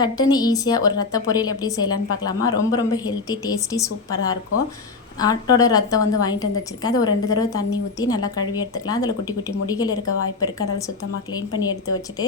சட்டுன்னு ஈஸியாக ஒரு ரத்த பொரியல் எப்படி செய்யலான்னு பார்க்கலாமா? ரொம்ப ரொம்ப ஹெல்த்தி டேஸ்டி சூப்பராக இருக்கும். ஆட்டோட ரத்தம் வந்து வாங்கிட்டு வந்து வச்சுருக்கேன். அது ஒரு ரெண்டு தடவை தண்ணி ஊற்றி நல்லா கழுவி எடுத்துக்கலாம். அதில் குட்டி குட்டி முடிகள் இருக்க வாய்ப்பு இருக்குது அதனால் சுத்தமாக க்ளீன் பண்ணி எடுத்து வச்சுட்டு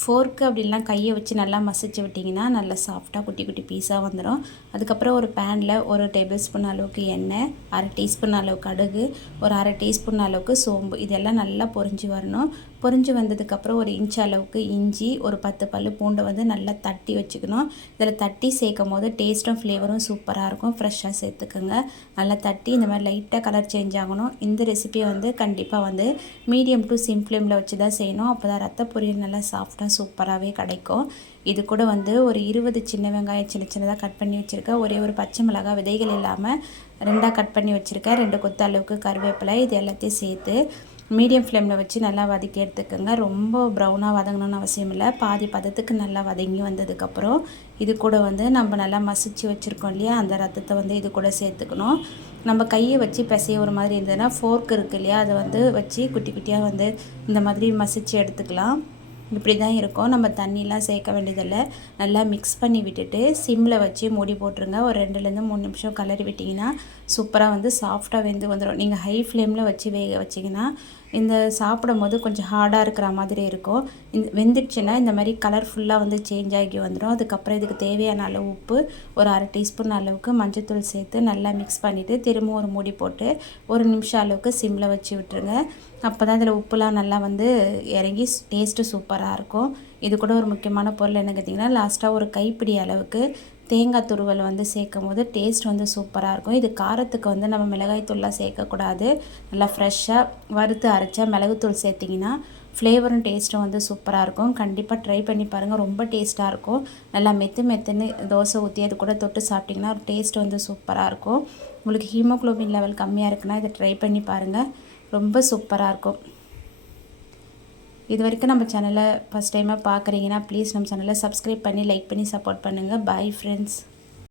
ஃபோர்க்கு அப்படிலாம் கையை வச்சு நல்லா மசிச்சு விட்டிங்கன்னா நல்லா சாஃப்டாக குட்டி குட்டி பீஸாக வந்துடும் அதுக்கப்புறம் ஒரு பேனில் ஒரு டேபிள் ஸ்பூன் அளவுக்கு எண்ணெய் அரை டீஸ்பூன் அளவுக்கு கடுகு ஒரு அரை டீஸ்பூன் அளவுக்கு சோம்பு. இதெல்லாம் நல்லா பொரிஞ்சு வரணும். பொரிஞ்சு வந்ததுக்கப்புறம் ஒரு இன்ச் அளவுக்கு இஞ்சி ஒரு பத்து பல் பூண்டை வந்து நல்லா தட்டி வச்சுக்கணும். இதில் தட்டி சேர்க்கும் போது டேஸ்ட்டும் ஃப்ளேவரும் சூப்பராக இருக்கும். ஃப்ரெஷ்ஷாக சேர்த்துக்குங்க. நல்லா தட்டி இந்த மாதிரி லைட்டாக கலர் சேஞ்ச் ஆகணும். இந்த ரெசிபியை வந்து கண்டிப்பாக வந்து மீடியம் டு சிம் ஃப்ளேமில் வச்சு தான் செய்யணும். அப்போ தான் ரத்த பொரியல் நல்லா சாஃப்டாக சூப்பராகவே கிடைக்கும். இது கூட வந்து ஒரு இருபது சின்ன வெங்காயம் சின்ன சின்னதாக கட் பண்ணி வச்சுருக்கேன். ஒரே ஒரு பச்சை மிளகாய் விதைகள் இல்லாமல் ரெண்டாக கட் பண்ணி வச்சுருக்கேன். ரெண்டு கொத்து அளவுக்கு கருவேப்பிலை இது எல்லாத்தையும் சேர்த்து மீடியம் ஃப்ளேமில் வச்சு நல்லா வதக்கி எடுத்துக்கோங்க. ரொம்ப ப்ரௌனாக வதங்கணும்னு அவசியம் இல்லை. பாதி பதத்துக்கு நல்லா வதங்கி வந்ததுக்கப்புறம் இது கூட வந்து நம்ம நல்லா மசிச்சு வச்சுருக்கோம் இல்லையா? அந்த ரத்தத்தை வந்து இது கூட சேர்த்துக்கணும். நம்ம கையை வச்சு பிசைய ஒரு மாதிரி இருந்ததுன்னா ஃபோர்க் இருக்குது இல்லையா? அதை வந்து வச்சு குட்டி குட்டியாக வந்து இந்த மாதிரி மசிச்சு எடுத்துக்கலாம். இப்படி தான் இருக்கும். நம்ம தண்ணிலாம் சேர்க்க வேண்டியதில்லை. நல்லா மிக்ஸ் பண்ணி விட்டுட்டு சிம்மில் வச்சு மூடி போட்டுருங்க. ஒரு ரெண்டுலேருந்து மூணு நிமிஷம் கலரி விட்டிங்கன்னா சூப்பராக வந்து சாஃப்டாக வெந்து வந்துடும் நீங்கள் ஹை ஃப்ளேமில் வச்சு வேக வச்சிங்கன்னா இந்த சாப்பிடும் போது கொஞ்சம் ஹார்டாக இருக்கிற மாதிரி இருக்கும். இந்த வெந்துடுச்சுன்னா இந்த மாதிரி கலர்ஃபுல்லாக வந்து சேஞ்ச் ஆகி வந்துடும் அதுக்கப்புறம் இதுக்கு தேவையான அளவு உப்பு ஒரு அரை டீஸ்பூன் அளவுக்கு மஞ்சத்தூள் சேர்த்து நல்லா மிக்ஸ் பண்ணிவிட்டு திரும்ப ஒரு மூடி போட்டு ஒரு நிமிஷம் அளவுக்கு சிம்மில் வச்சு விட்டுருங்க. அப்போ தான் இதில் உப்புலாம் நல்லா வந்து இறங்கி டேஸ்ட்டு சூப்பராக இருக்கும். இது கூட ஒரு முக்கியமான பொருள் என்ன கேட்டிங்கன்னா லாஸ்ட்டாக ஒரு கைப்பிடி அளவுக்கு தேங்காய் துருவல் வந்து சேர்க்கும் போது டேஸ்ட் வந்து சூப்பராக இருக்கும். இது காரத்துக்கு வந்து நம்ம மிளகாய் தூள்லாம் சேர்க்கக்கூடாது. நல்லா ஃப்ரெஷ்ஷாக வறுத்து அரைச்சா மிளகுத்தூள் சேர்த்திங்கன்னா ஃப்ளேவரும் டேஸ்ட்டும் வந்து சூப்பராக இருக்கும். கண்டிப்பாக ட்ரை பண்ணி பாருங்கள் ரொம்ப டேஸ்ட்டாக இருக்கும். நல்லா மெத்து மெத்துன்னு தோசை ஊற்றி அது கூட தொட்டு சாப்பிட்டிங்கன்னா ஒரு டேஸ்ட் வந்து சூப்பராக இருக்கும். உங்களுக்கு ஹீமோக்ளோபின் லெவல் கம்மியாக இருக்குன்னா இதை ட்ரை பண்ணி பாருங்கள் ரொம்ப சூப்பராக இருக்கும். இது வரைக்கும் நம்ம சேனலை ஃபஸ்ட் டைமாக பார்க்குறீங்கன்னா ப்ளீஸ் நம்ம சேனலை சப்ஸ்கிரைப் பண்ணி லைக் பண்ணி சப்போர்ட் பண்ணுங்கள் பாய் ஃப்ரெண்ட்ஸ்